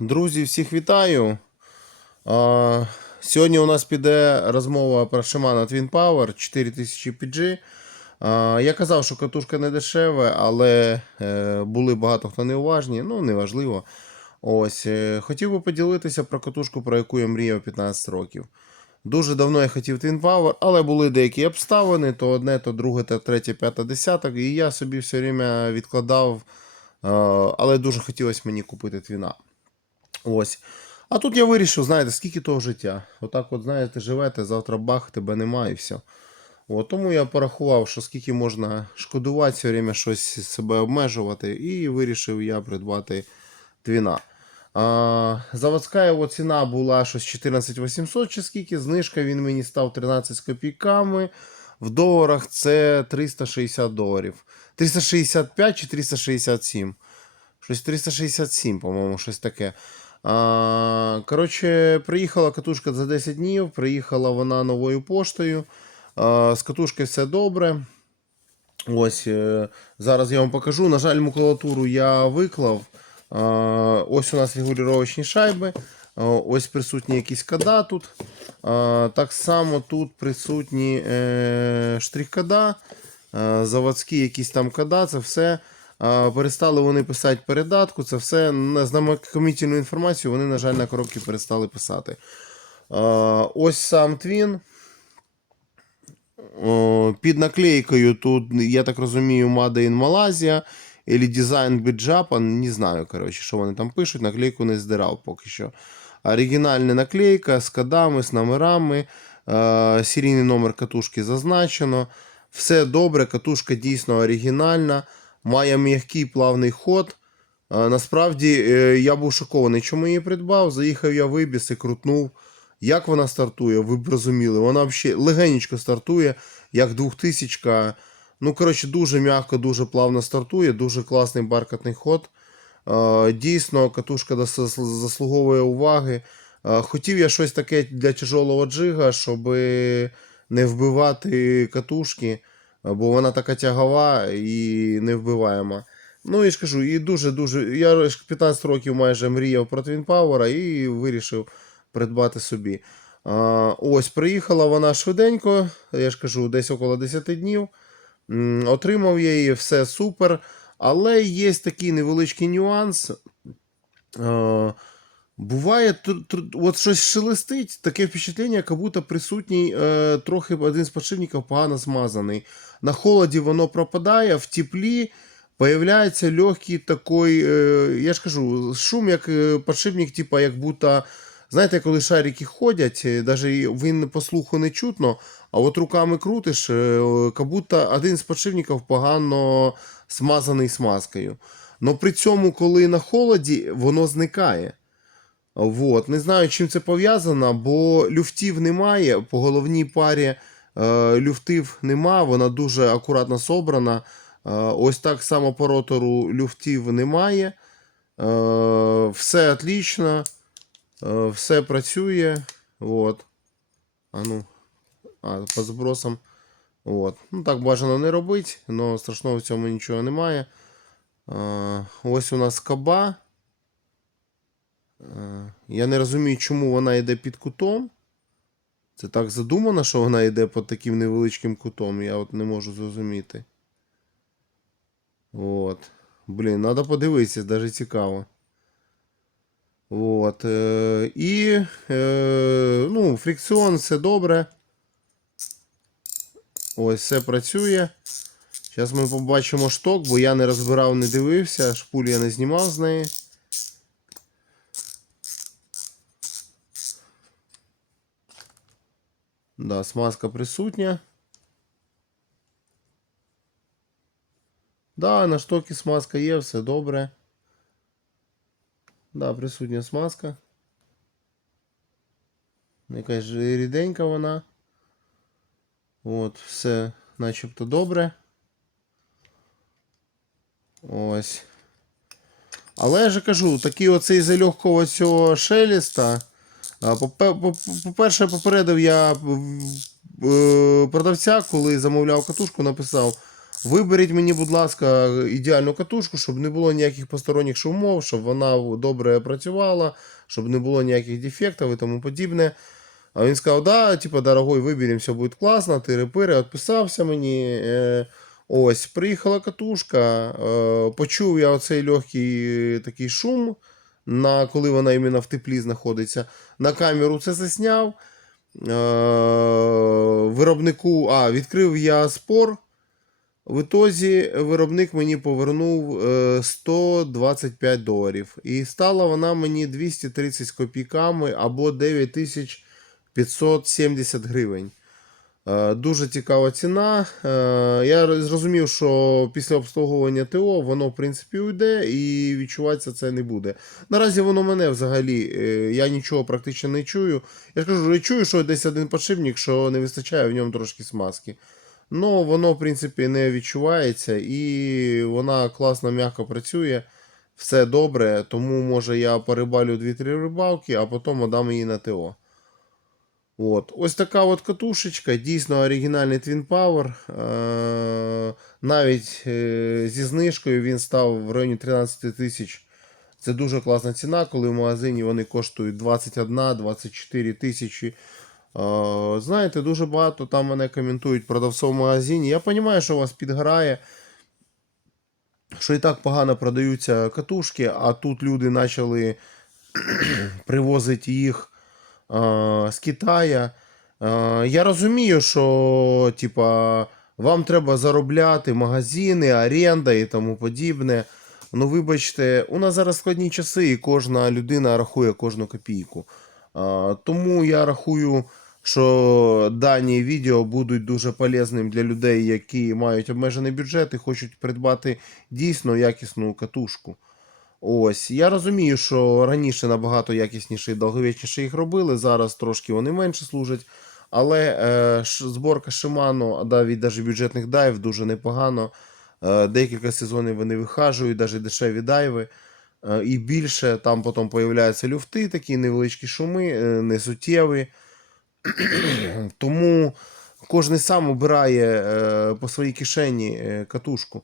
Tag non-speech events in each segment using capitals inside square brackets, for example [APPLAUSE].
Друзі, всіх вітаю. Сьогодні у нас піде розмова про Shimano Twin Power 4000 PG. Я казав, що катушка не дешева, але е, були багато хто неуважні, ну неважливо. Ось, е, хотів би поділитися про катушку, про яку я мріяв 15 років. Дуже давно я хотів Twin Power, але були деякі обставини: то одне, то друге, то третє, п'яте, десяте. І я собі все время відкладав, але дуже хотілося мені купити твіна. Ось. А тут я вирішив, знаєте, скільки того життя. Отак, от, знаєте, живете, завтра бах, тебе немає і все. От, тому я порахував, що скільки можна шкодувати, все время щось себе обмежувати, і вирішив я придбати твіна. А, заводська його ціна була щось 14 800 чи скільки, знижка він мені став 13 з копійками. В доларах це 360 доларів. 365 чи 367. Щось 367, по-моєму, щось таке. А, коротше, приїхала катушка за 10 днів, приїхала вона новою поштою. А, з катушкою все добре. Ось е, зараз я вам покажу. На жаль, макулатуру я виклав. А, ось у нас регулювачні шайби. А, ось присутні якісь када тут. Так само тут присутні е, штрих-када, е, заводські якісь там када, це все. Перестали вони писати передатку, це все на знакомітельну інформацію вони, на жаль, на коробці перестали писати. Ось сам твін. Під наклейкою тут, я так розумію, Made in Malaysia или Design with Japan, не знаю, коротше, що вони там пишуть, наклейку не здирав поки що. Оригінальна наклейка з кодами, з номерами, е, серійний номер катушки зазначено. Все добре, катушка дійсно оригінальна, має м'який плавний ход. Е, насправді е, я був шокований, чому її придбав. Заїхав я в Ібіс і крутнув. Як вона стартує, ви б розуміли, вона взагалі легенечко стартує, як 2000. Ну, коротше, дуже м'яко, дуже плавно стартує, дуже класний баркатний ход. Е, Дійсно, катушка заслуговує уваги. Е, Хотів я щось таке для тяжелого джига, щоб не вбивати катушки, е, бо вона така тягова і невбиваєма. Ну і ж і дуже-дуже. Я 15 років майже мріяв про Power і вирішив придбати собі. Ось, приїхала вона швиденько, я ж кажу, десь около 10 днів. Отримав я її, все супер. Але є такий невеличкий нюанс. Буває, тр- тр- от щось шелестить, таке впечатлення, як будто присутній е, трохи один з подшипників погано змазаний. На холоді воно пропадає, в теплі появляється легкий такий, е, я ж кажу, шум, як е, подшипник, типа, як будто, знаєте, коли шарики ходять, е, і він по слуху не чутно, а от руками крутиш, е, як будто один з подшипників погано смазаний смазкою. Но при цьому, коли на холоді, воно зникає. Вот. Не знаю, чим це пов'язано, бо люфтів немає. По головній парі е, люфтів нема, вона дуже акуратно собрана. Е, ось так само по ротору люфтів немає. Е, все отлично, е, все працює. Вот. А ну, а, по збросам. От. Ну, так бажано не робити, але страшного в цьому нічого немає. Е, ось у нас каба. Е, Я не розумію, чому вона йде під кутом. Це так задумано, що вона йде під таким невеличким кутом. Я от не можу зрозуміти. От. Блін, треба подивитися, навіть цікаво. От. Е, і е, ну, фрикціон все добре. Ось все працює. Зараз ми побачимо шток, бо я не розбирав, не дивився, шпуль я не знімав з неї. Да, смазка присутня. Да, на штокі смазка є, все добре. Да, присутня смазка. Якась же ріденька вона. От, все начебто добре. Ось. Але я же кажу, такий оцей за легкого цього шелеста. А, попе- по- По-перше, попередив я е, продавця, коли замовляв катушку, написав. Виберіть мені, будь ласка, ідеальну катушку, щоб не було ніяких посторонніх шумов, щоб вона добре працювала, щоб не було ніяких дефектів і тому подібне. А він сказав, да, типа, дорогой, виберемо, все буде класно, ти репири, відписався мені. Е, ось, приїхала катушка, е, почув я оцей легкий такий шум, на, коли вона іменно в теплі знаходиться. На камеру це засняв. Е, виробнику, а, відкрив я спор. В ітозі виробник мені повернув е, 125 доларів. І стала вона мені 230 з копійками або 9570 гривень. Е, Дуже цікава ціна. Е, Я зрозумів, що після обслуговування ТО воно в принципі уйде і відчуватися це не буде. Наразі воно мене взагалі, е, я нічого практично не чую. Я ж кажу, я чую, що десь один подшипник, що не вистачає в ньому трошки смазки. Ну, воно, в принципі, не відчувається і вона класно, м'яко працює. Все добре, тому може я порибалю 2-3 рибалки, а потім отдам її на ТО. От. Ось така от катушечка, дійсно оригінальний Twin Power. Е- навіть е- зі знижкою він став в районі 13 тисяч. Це дуже класна ціна, коли в магазині вони коштують 21-24 тисячі. Е, Знаєте, дуже багато там мене коментують продавцов в магазині. Я розумію, що у вас підграє, що і так погано продаються катушки, а тут люди почали [CLEARS THROAT] привозити їх з Китаю. Е, я розумію, що типа, вам треба заробляти магазини, оренда і тому подібне. Ну, вибачте, у нас зараз складні часи, і кожна людина рахує кожну копійку. А, тому я рахую, що дані відео будуть дуже полезним для людей, які мають обмежений бюджет і хочуть придбати дійсно якісну катушку. Ось, я розумію, що раніше набагато якісніше і довговічніше їх робили, зараз трошки вони менше служать. Але е, зборка Shimano, да, навіть бюджетних дайв дуже непогано. Е, декілька сезонів вони вихажують, навіть дешеві дайви. Е, і більше там потім появляються люфти, такі невеличкі шуми, е, несуттєві. [CLEARS THROAT] Тому кожен сам обирає е, по своїй кишені е, катушку.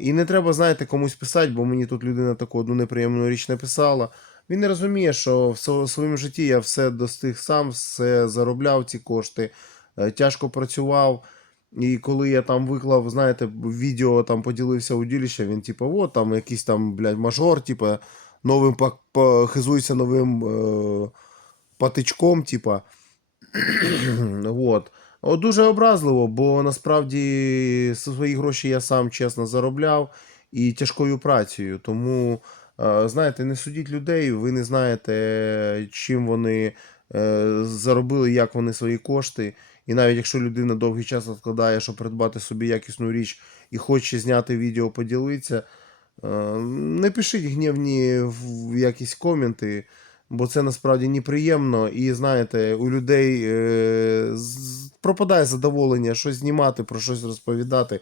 І не треба, знаєте, комусь писати, бо мені тут людина таку одну неприємну річ написала. Він не розуміє, що в своєму житті я все достиг сам, все заробляв ці кошти, е, тяжко працював. І коли я там виклав, знаєте, відео там поділився удилище, він типу, от там якийсь там, блядь, мажор, типу, новим пак- хизується новим е, патичком, типа. [CLEARS THROAT] От. От дуже образливо, бо насправді свої гроші я сам чесно заробляв і тяжкою працею. Тому, е, знаєте, не судіть людей, ви не знаєте, чим вони е, заробили, як вони свої кошти. І навіть якщо людина довгий час відкладає, щоб придбати собі якісну річ і хоче зняти відео, поділитися, е, не пишіть гнівні в якісь коменти, бо це насправді неприємно. І знаєте, у людей е, пропадає задоволення щось знімати, про щось розповідати.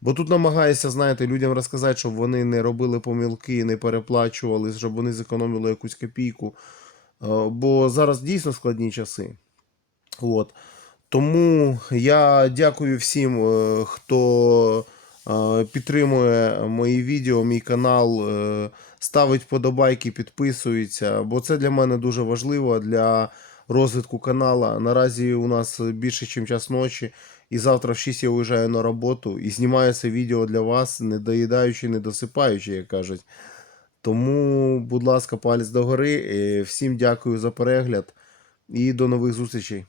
Бо тут намагаєшся, знаєте, людям розказати, щоб вони не робили помилки, не переплачували, щоб вони зекономили якусь копійку. Е, Бо зараз дійсно складні часи. От. Тому я дякую всім, е, хто підтримує мої відео, мій канал, е, ставить вподобайки, підписується, бо це для мене дуже важливо для розвитку канала. Наразі у нас більше, ніж час ночі, і завтра в 6 я уїжджаю на роботу і знімаю це відео для вас, не доїдаючи, не досипаючи, як кажуть. Тому, будь ласка, палець догори. Е, Всім дякую за перегляд і до нових зустрічей.